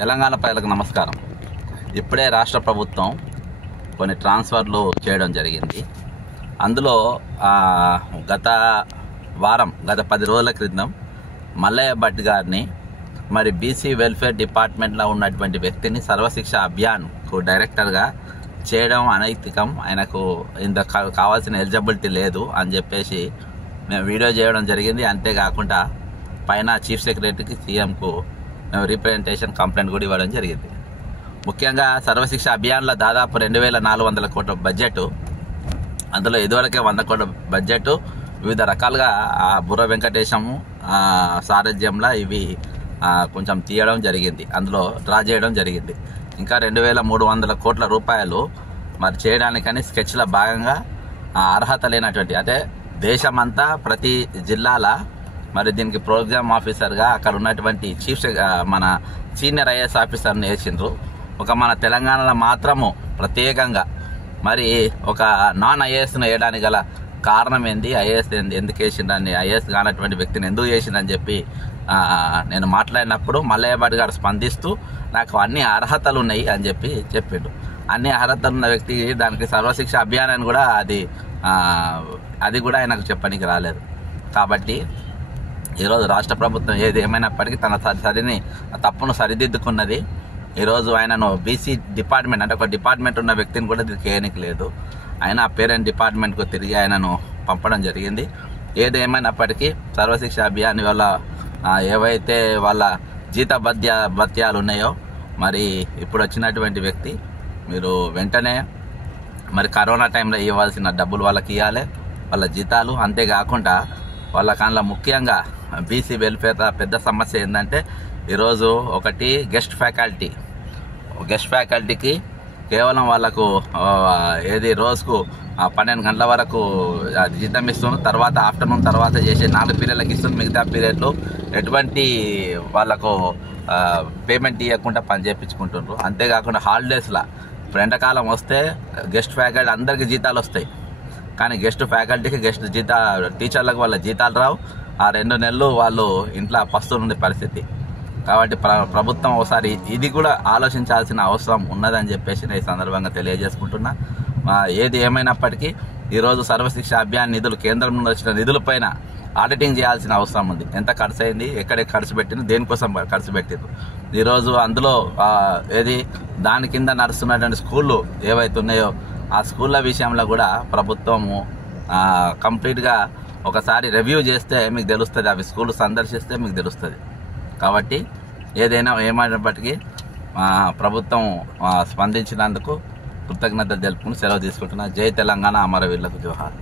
తెలంగాణ ప్రజలకు నమస్కారం. ఇప్పుడే రాష్ట్ర ప్రభుత్వం కొన్ని ట్రాన్స్ఫర్లు చేయడం జరిగింది. అందులో గత 10 రోజుల క్రితం మల్లయ్య భట్ గారిని మరి బీసీ వెల్ఫేర్ డిపార్ట్మెంట్లో ఉన్నటువంటి వ్యక్తిని సర్వశిక్ష అభియాన్కు డైరెక్టర్గా చేయడం అనైతికం, ఆయనకు ఇంత కావాల్సిన ఎలిజిబిలిటీ లేదు అని చెప్పేసి మేము వీడియో చేయడం జరిగింది. అంతేకాకుండా పైన చీఫ్ సెక్రటరీకి, సీఎంకు మేము రిప్రజెంటేషన్ కంప్లైంట్ కూడా ఇవ్వడం జరిగింది. ముఖ్యంగా సర్వశిక్ష అభియాన్లో దాదాపు 2400 కోట్ల బడ్జెట్, అందులో ఇదివరకే 100 కోట్ల బడ్జెట్ వివిధ రకాలుగా బుర్ర వెంకటేశము సారథ్యంలో ఇవి కొంచెం తీయడం జరిగింది, అందులో డ్రా చేయడం జరిగింది. ఇంకా 2300 కోట్ల రూపాయలు మరి చేయడానికని స్కెచ్ల భాగంగా అర్హత లేనటువంటి, అంటే దేశమంతా ప్రతి జిల్లాల మరి దీనికి ప్రోగ్రామ్ ఆఫీసర్గా అక్కడ ఉన్నటువంటి మన సీనియర్ ఐఏఎస్ ఆఫీసర్ని వేసిండ్రు. ఒక మన తెలంగాణలో మాత్రము ప్రత్యేకంగా మరి ఒక నాన్ ఐఏఎస్ను వేయడానికి గల కారణం ఏంది, ఐఏఎస్ ఎందుకు వేసిండని, ఐఏఎస్ కానటువంటి వ్యక్తిని ఎందుకు చేసిందని చెప్పి నేను మాట్లాడినప్పుడు మల్లయ్య భట్ గారు స్పందిస్తూ నాకు అన్ని అర్హతలు ఉన్నాయి అని చెప్పి చెప్పిండు. అన్ని అర్హతలు ఉన్న వ్యక్తికి దానికి సర్వశిక్ష అభియాన్ అని కూడా అది కూడా ఆయనకు చెప్పడానికి రాలేదు. కాబట్టి ఈరోజు రాష్ట్ర ప్రభుత్వం ఏది ఏమైనప్పటికీ తన తప్పును సరిదిద్దుకున్నది. ఈరోజు ఆయనను బీసీ డిపార్ట్మెంట్, అంటే ఒక డిపార్ట్మెంట్ ఉన్న వ్యక్తిని కూడా దీనికి వేయనికి లేదు. ఆయన పేరెంట్ డిపార్ట్మెంట్కు తిరిగి ఆయనను పంపడం జరిగింది. ఏది ఏమైనప్పటికీ సర్వశిక్ష అభియాన్ వల్ల ఏవైతే వాళ్ళ భత్యాలు ఉన్నాయో మరి ఇప్పుడు వచ్చినటువంటి వ్యక్తి మీరు వెంటనే మరి కరోనా టైంలో ఇవ్వాల్సిన డబ్బులు వాళ్ళకి ఇవ్వాలి, వాళ్ళ జీతాలు. అంతేకాకుండా వాళ్ళ కన్నా ముఖ్యంగా బీసీ వెల్ఫేర్ పెద్ద సమస్య ఏంటంటే ఈరోజు ఒకటి గెస్ట్ ఫ్యాకల్టీకి కేవలం వాళ్ళకు రోజుకు 12 గంటల వరకు జీతం ఇస్తున్నారు. తర్వాత ఆఫ్టర్నూన్ తర్వాత చేసే 4 పీరియడ్లకు ఇస్తుంది. మిగతా పీరియడ్లు ఎటువంటి వాళ్ళకు పేమెంట్ ఇవ్వకుండా పని చేయించుకుంటున్నారు. అంతేకాకుండా హాలిడేస్లో ఇప్పుడు ఎండాకాలం వస్తే గెస్ట్ ఫ్యాకల్టీ అందరికీ జీతాలు వస్తాయి, కానీ గెస్ట్ ఫ్యాకల్టీకి టీచర్లకు వాళ్ళ జీతాలు రావు. ఆ 2 నెలలు వాళ్ళు ఇంట్లో పస్తున్న పరిస్థితి. కాబట్టి ప్రభుత్వం ఒకసారి ఇది కూడా ఆలోచించాల్సిన అవసరం ఉన్నదని చెప్పేసి నేను ఈ సందర్భంగా తెలియజేసుకుంటున్నా. ఏది ఏమైనప్పటికీ ఈరోజు సర్వశిక్ష అభియాన్ నిధులు, కేంద్రం నుండి వచ్చిన నిధులపైన ఆడిటింగ్ చేయాల్సిన అవసరం ఉంది. ఎంత ఖర్చు అయింది, ఎక్కడికి ఖర్చు పెట్టింది, దేనికోసం ఖర్చు పెట్టింది. ఈరోజు అందులో దాని కింద నడుస్తున్నటువంటి స్కూళ్ళు ఏవైతే ఉన్నాయో ఆ స్కూళ్ళ విషయంలో కూడా ప్రభుత్వము కంప్లీట్గా ఒకసారి రివ్యూ చేస్తే మీకు తెలుస్తుంది, అవి స్కూల్ సందర్శిస్తే మీకు తెలుస్తుంది. కాబట్టి ఏమైనప్పటికీ ప్రభుత్వం స్పందించినందుకు కృతజ్ఞతలు తెలుపుకుని సెలవు తీసుకుంటున్నా. జై తెలంగాణ, అమరవీరులకు జోహార్.